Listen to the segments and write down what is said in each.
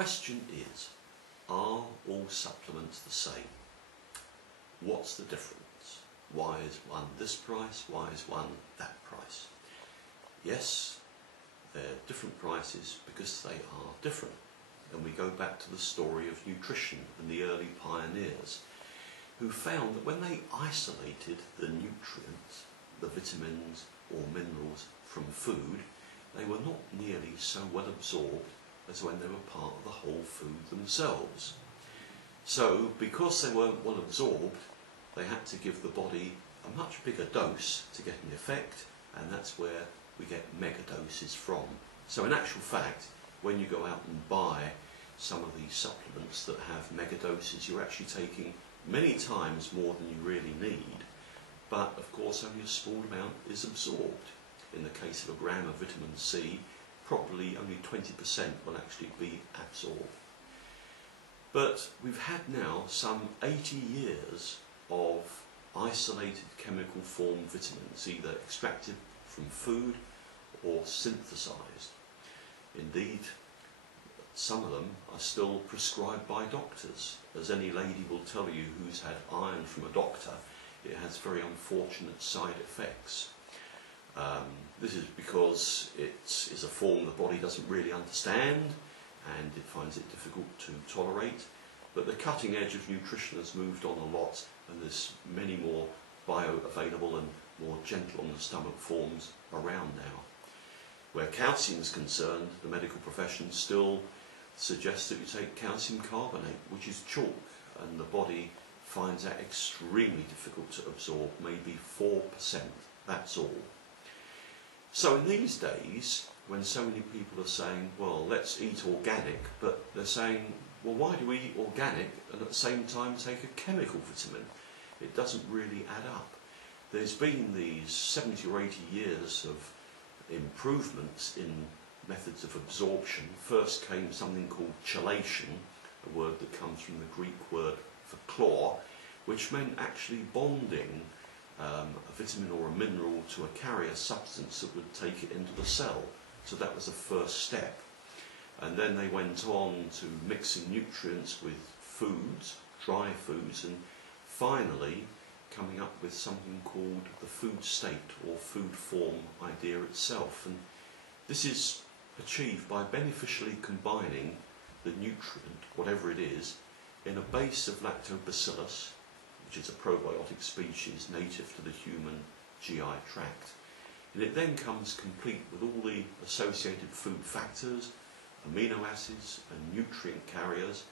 question is, are all supplements the same? What's the difference? Why is one this price? Why is one that price? Yes, they're different prices because they are different. And we go back to the story of nutrition and the early pioneers who found that when they isolated the nutrients, the vitamins or minerals from food, they were not nearly so well absorbed as when they were part of the whole food themselves. So, because they weren't well absorbed, they had to give the body a much bigger dose to get an effect, and that's where we get megadoses from. So in actual fact, when you go out and buy some of these supplements that have megadoses, you're actually taking many times more than you really need, but of course only a small amount is absorbed. In the case of a gram of vitamin C, probably only 20% will actually be absorbed. But we've had now some 80 years of isolated chemical form vitamins, either extracted from food or synthesized. Indeed, some of them are still prescribed by doctors. As any lady will tell you who's had iron from a doctor, it has very unfortunate side effects. This is because it is a form the body doesn't really understand and it finds it difficult to tolerate. But the cutting edge of nutrition has moved on a lot, and there's many more bioavailable and more gentle on the stomach forms around now. Where calcium is concerned, the medical profession still suggests that you take calcium carbonate, which is chalk, and the body finds that extremely difficult to absorb, maybe 4%, that's all. So in these days, when so many people are saying, well, let's eat organic, but they're saying, well, why do we eat organic and at the same time take a chemical vitamin? It doesn't really add up. There's been these 70 or 80 years of improvements in methods of absorption. First came something called chelation, a word that comes from the Greek word for claw, which meant actually bonding a vitamin or a mineral to a carrier substance that would take it into the cell. So that was the first step. And then they went on to mixing nutrients with foods, dry foods, and finally coming up with something called the food state or food form idea itself. And this is achieved by beneficially combining the nutrient, whatever it is, in a base of lactobacillus, which is a probiotic species native to the human GI tract. And it then comes complete with all the associated food factors, amino acids and nutrient carriers.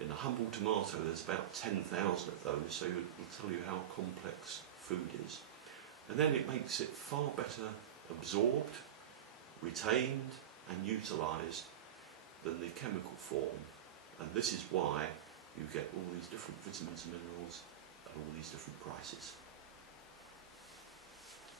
In a humble tomato there's about 10,000 of those, so it will tell you how complex food is. And then it makes it far better absorbed, retained and utilised than the chemical form. And this is why you get all these different vitamins and minerals at all these different prices.